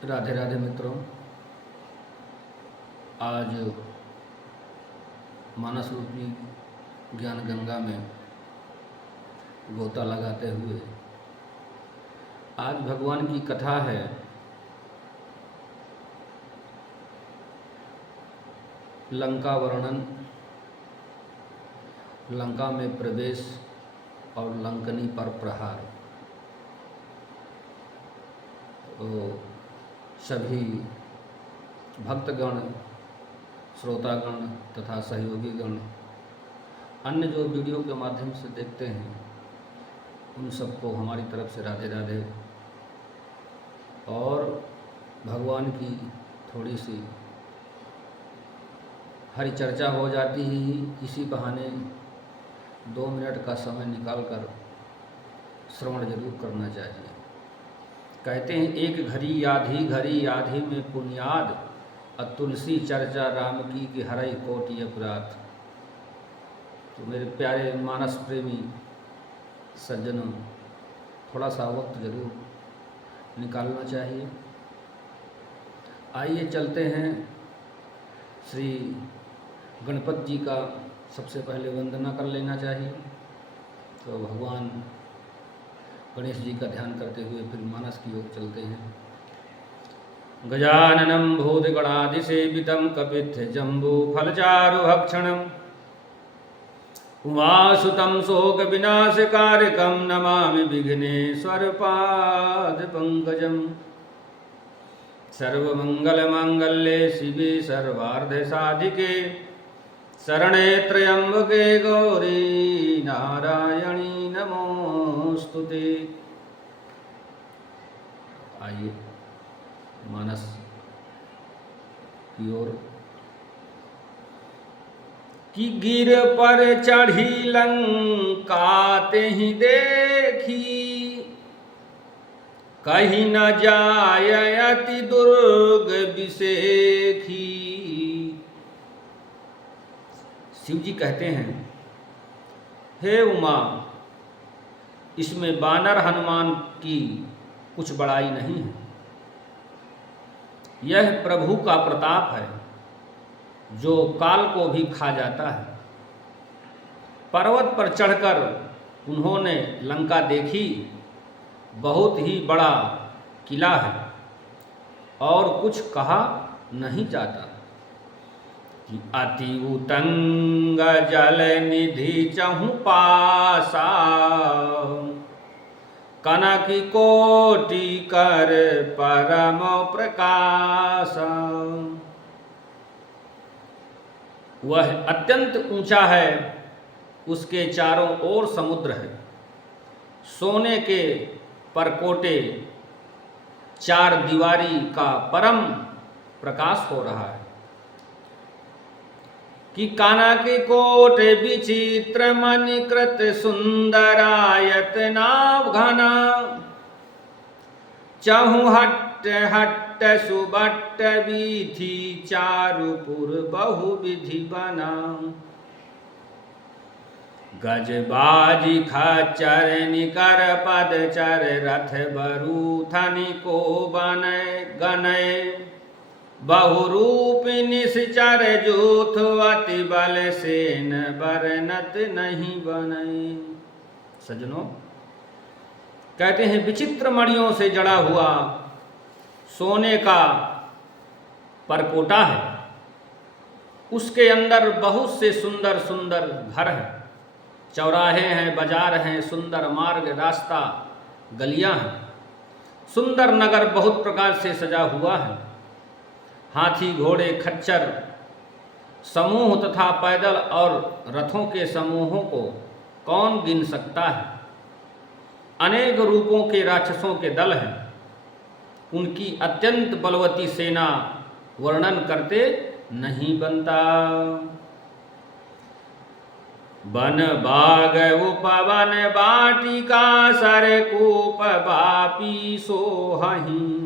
राधे राधे मित्रों। आज मानस रूपी ज्ञान गंगा में गोता लगाते हुए आज भगवान की कथा है। लंका वर्णन, लंका में प्रवेश और लंकनी पर प्रहार। तो सभी भक्तगण, श्रोतागण तथा सहयोगीगण अन्य जो वीडियो के माध्यम से देखते हैं उन सबको हमारी तरफ से राधे राधे। और भगवान की थोड़ी सी हरी चर्चा हो जाती ही इसी बहाने 2 मिनट का समय निकालकर श्रवण जरूर करना चाहिए। कहते हैं एक घड़ी आधी में पुण्याद, तुलसी चर्चा राम की हरई कोटि अपराध। तो मेरे प्यारे मानस प्रेमी सज्जनों, थोड़ा सा वक्त जरूर निकालना चाहिए। आइए चलते हैं। श्री गणपति जी का सबसे पहले वंदना कर लेना चाहिए। तो भगवान गणेश जी का ध्यान करते हुए फिर मानस की ओर चलते हैं। गजाननं भूतगणाधिसेवितं कपित्थजम्बूफलचारुभक्षणं उमासुतं शोकविनाशकारकं नमामि विघ्नेश्वरपादपङ्कजम्। सर्वमङ्गलमाङ्गल्ये शिवे सर्वार्धसाधिके शरणे त्र्यम्बके गौरी नारायणी नमोस्तुते। आइए मानस की ओर। कि गिर पर चढ़ी लंका तेहि देखी, कहीं न जाय अति दुर्ग विषेखी। शिव जी कहते हैं, हे उमा, इसमें वानर हनुमान की कुछ बड़ाई नहीं है। यह प्रभु का प्रताप है जो काल को भी खा जाता है। पर्वत पर चढ़कर उन्होंने लंका देखी, बहुत ही बड़ा किला है और कुछ कहा नहीं जाता। कि अति उतंग जल निधि चहु पासा, कनक कोटि कर परम प्रकाश। वह अत्यंत ऊंचा है, उसके चारों ओर समुद्र है। सोने के परकोटे, 4 दीवारी का परम प्रकाश हो रहा है। कि कानक कोट विचित्र मणिकृत सुंदरायत नाभ घना, चहु हट्ट हट्ट सुबट्ट वीथि चारुपुर बहुविधि बना। गज बाजी खच्चर निकर पदचर रथ बरूथनि को बनय गनय। बहुरूप निश्चर जूथ अति बल सेन बरनत नहीं बनय। सज्जनों, कहते हैं विचित्र मणियों से जड़ा हुआ सोने का परकोटा है। उसके अंदर बहुत से सुंदर सुंदर घर हैं, चौराहे हैं, बाजार हैं, सुंदर मार्ग, रास्ता, गलियां हैं। सुंदर नगर बहुत प्रकार से सजा हुआ है। हाथी, घोड़े, खच्चर समूह तथा पैदल और रथों के समूहों को कौन गिन सकता है। अनेक रूपों के राक्षसों के दल हैं। उनकी अत्यंत बलवती सेना वर्णन करते नहीं बनता। बन बाग उपवन बाटिका सरकूप बापी सोहहि।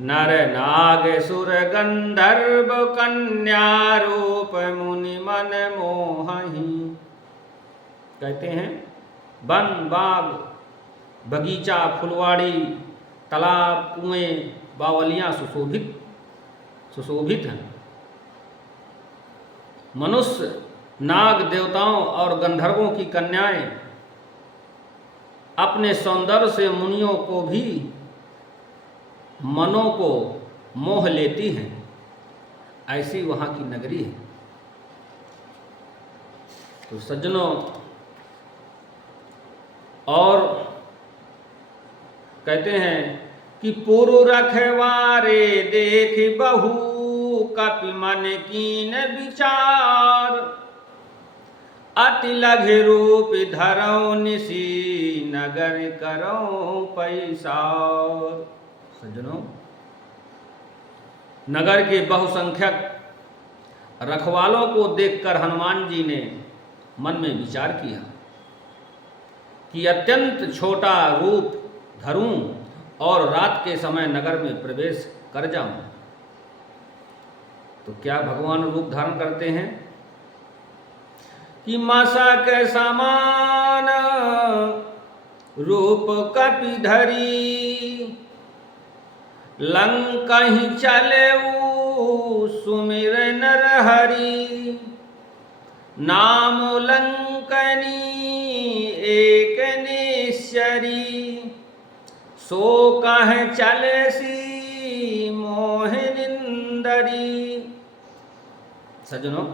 नर नाग सुर गंधर्व कन्या रूप मुनि मन मोहहि। कहते हैं वन, बाग, बगीचा, फुलवाड़ी तालाब, कुएं, बावलियां सुशोभित हैं। मनुष्य, नाग, देवताओं और गंधर्वों की कन्याएं अपने सौंदर्य से मुनियों को भी मनों को मोह लेती हैं। ऐसी वहाँ की नगरी है। तो सज्जनों, और कहते हैं कि पूर्व रखवारे देख बहु कपि मन कीन विचार, अति लघु रूप धरौ निसी नगर करौ पैसार। सज्जनों, नगर के बहुसंख्यक रखवालों को देखकर हनुमान जी ने मन में विचार किया कि अत्यंत छोटा रूप धरूं और रात के समय नगर में प्रवेश कर जाऊं। तो क्या भगवान रूप धारण करते हैं कि मासा के समान रूप कपि धरी, लंका ही चले सुमिर नर हरि, नाम लंकनी एक निश्चरी, सो कह चले सी मोहिनिंदरी। सज्जनों,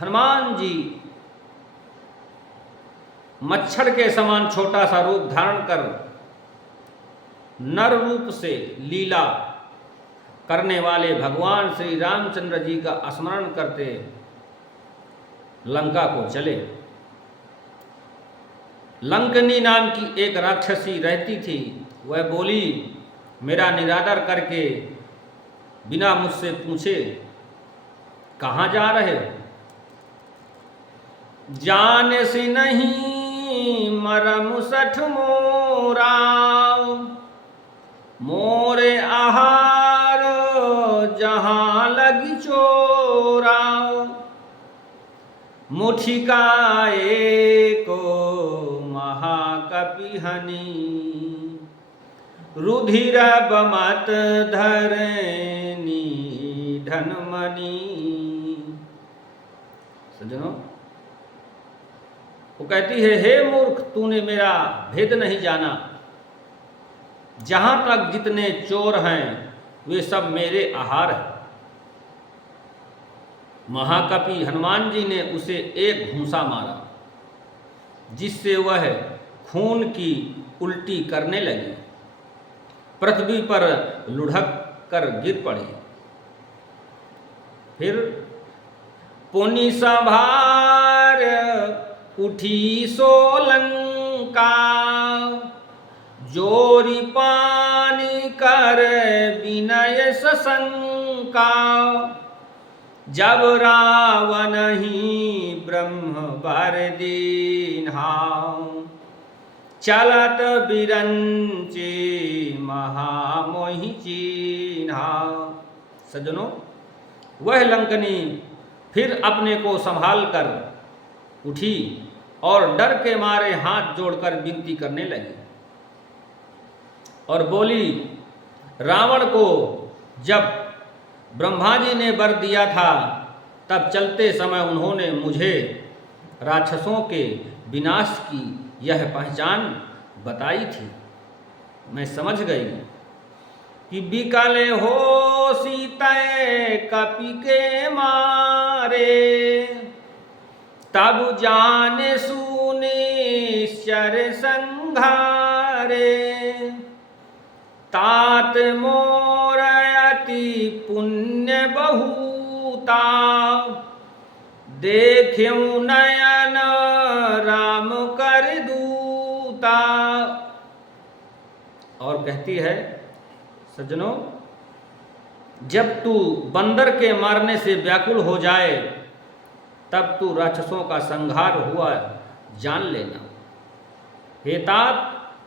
हनुमान जी मच्छर के समान छोटा सा रूप धारण कर नर रूप से लीला करने वाले भगवान श्री रामचंद्र जी का स्मरण करते लंका को चले। लंकनी नाम की एक राक्षसी रहती थी। वह बोली, मेरा निरादर करके बिना मुझसे पूछे कहाँ जा रहे हो? जान सी नहीं मरम सठ मोरा, मोरे आहार जहाँ लगी चोरा, मुठिकाए को महाकपि हनी, रुधिर बमत धरनी धनमणि। सज्जनों, वो कहती है, हे मूर्ख, तूने मेरा भेद नहीं जाना। जहां तक जितने चोर हैं वे सब मेरे आहार हैं। महाकपि हनुमान जी ने उसे एक घूंसा मारा, जिससे वह खून की उल्टी करने लगी, पृथ्वी पर लुढ़क कर गिर पड़ी। फिर पुनि संभार उठी सोलंका, जोरी पानी कर विनय सशंका, जब रावण ही ब्रह्म बर दीन्हा, चलत बिरंची महामोहि चीन्हा। सज्जनों, वह लंकनी फिर अपने को संभाल कर उठी और डर के मारे हाथ जोड़कर विनती करने लगी और बोली, रावण को जब ब्रह्मा जी ने वर दिया था तब चलते समय उन्होंने मुझे राक्षसों के विनाश की यह पहचान बताई थी। मैं समझ गई कि बिकले हो सीतय कपि के मारे, तब जाने सुने शर संघारे, तात मोर अति पुण्य बहुता, देख्यऊ नयन राम कर दूता। और कहती है, सज्जनों, जब तू बंदर के मारने से व्याकुल हो जाए तब तू राक्षसों का संहार हुआ जान लेना। हे तात,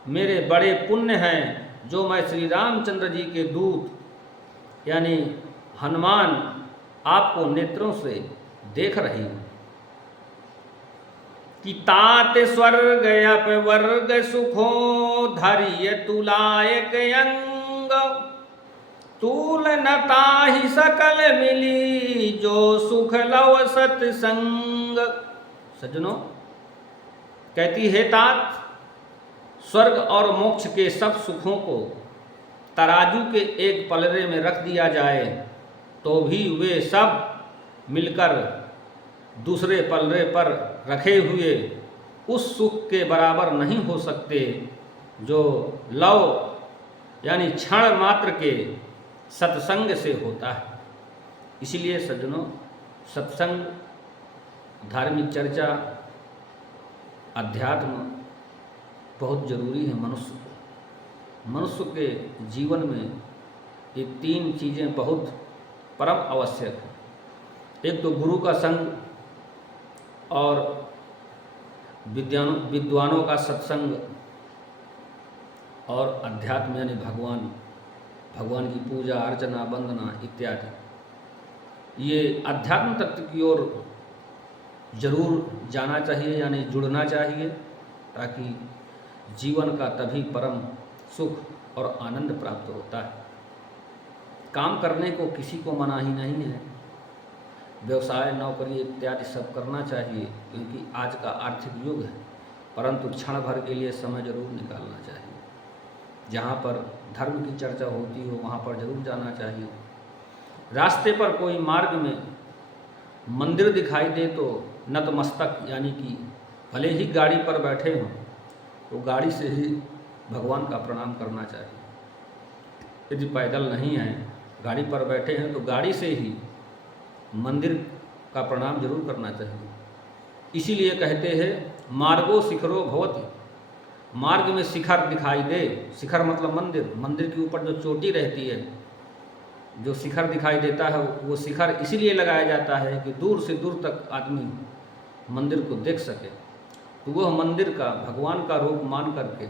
मेरे बड़े पुण्य हैं जो मैं श्री रामचंद्र जी के दूत यानी हनुमान आपको नेत्रों से देख रही हूँ कि तात स्वर्ग अपवर्ग सुखों धैर्य तुलायक अंग, तूल न ताहि सकल मिली जो सुख लव सत्संग। सज्जनों, कहती है तात, स्वर्ग और मोक्ष के सब सुखों को तराजू के एक पलड़े में रख दिया जाए तो भी वे सब मिलकर दूसरे पलड़े पर रखे हुए उस सुख के बराबर नहीं हो सकते जो लव यानी क्षण मात्र के सत्संग से होता है। इसलिए सज्जनों, सत्संग, धार्मिक चर्चा, अध्यात्म बहुत जरूरी है मनुष्य को। मनुष्य के जीवन में ये तीन चीज़ें बहुत परम आवश्यक है। एक तो गुरु का संग और विद्वानों का सत्संग और अध्यात्म यानी भगवान की पूजा अर्चना वंदना इत्यादि। ये अध्यात्म तत्व की ओर जरूर जाना चाहिए यानी जुड़ना चाहिए, ताकि जीवन का तभी परम सुख और आनंद प्राप्त होता है। काम करने को किसी को मना ही नहीं है, व्यवसाय नौकरी इत्यादि सब करना चाहिए क्योंकि आज का आर्थिक युग है, परंतु क्षण भर के लिए समय जरूर निकालना चाहिए। जहाँ पर धर्म की चर्चा होती हो वहाँ पर जरूर जाना चाहिए। रास्ते पर कोई मार्ग में मंदिर दिखाई दे तो नतमस्तक यानी कि भले ही गाड़ी पर बैठे हों तो गाड़ी से ही भगवान का प्रणाम करना चाहिए। यदि पैदल नहीं हैं, गाड़ी पर बैठे हैं तो गाड़ी से ही मंदिर का प्रणाम जरूर करना चाहिए। इसीलिए कहते हैं मार्गो शिखरो भवति, मार्ग में शिखर दिखाई दे। शिखर मतलब मंदिर, मंदिर के ऊपर जो चोटी रहती है, जो शिखर दिखाई देता है, वो शिखर इसीलिए लगाया जाता है कि दूर से दूर तक आदमी मंदिर को देख सके। तो वह मंदिर का भगवान का रूप मान करके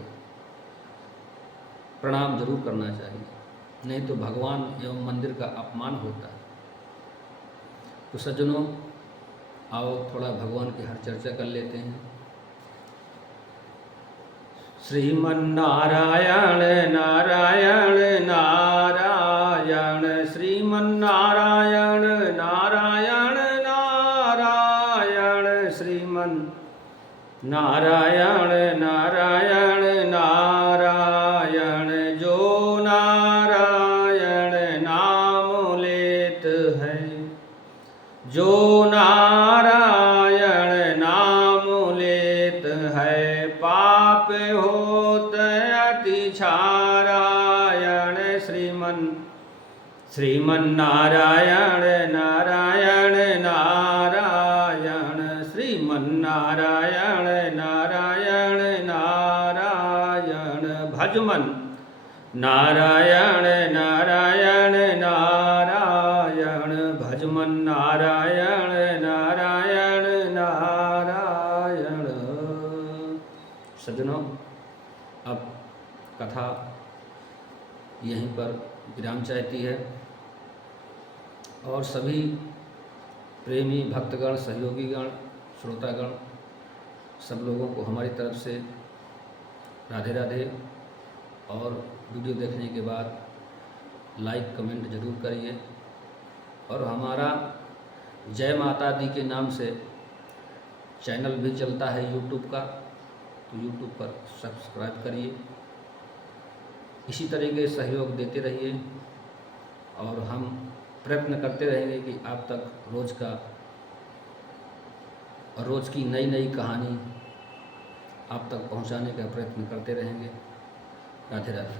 प्रणाम जरूर करना चाहिए, नहीं तो भगवान एवं मंदिर का अपमान होता है। तो सज्जनों, आओ थोड़ा भगवान की हर चर्चा कर लेते हैं। श्रीमन्नारायण नारायण नारायण, श्रीमन्नारायण नारायण नारायण, श्रीमन्नारायण नारायण नारायण। जो नारायण नाम लेत है, जो नारायण नाम लेत है, पाप होत अति क्षारायण। श्रीमन्नारायण नारायण नारायण, श्रीमन्नारायण नारायण नारायण। भजमन नारायण नारायण नारायण, भजमन नारायण नारायण नारायण। सज्जनों, अब कथा यहीं पर विराम चाहती है और सभी प्रेमी भक्तगण, सहयोगीगण, श्रोतागण, सब लोगों को हमारी तरफ से राधे राधे। और वीडियो देखने के बाद लाइक कमेंट जरूर करिए। और हमारा जय माता दी के नाम से चैनल भी चलता है यूट्यूब का, तो यूट्यूब पर सब्सक्राइब करिए। इसी तरीके सहयोग देते रहिए और हम प्रयत्न करते रहेंगे कि आप तक रोज़ की नई नई कहानी आप तक पहुंचाने का प्रयत्न करते रहेंगे। राधे राधे।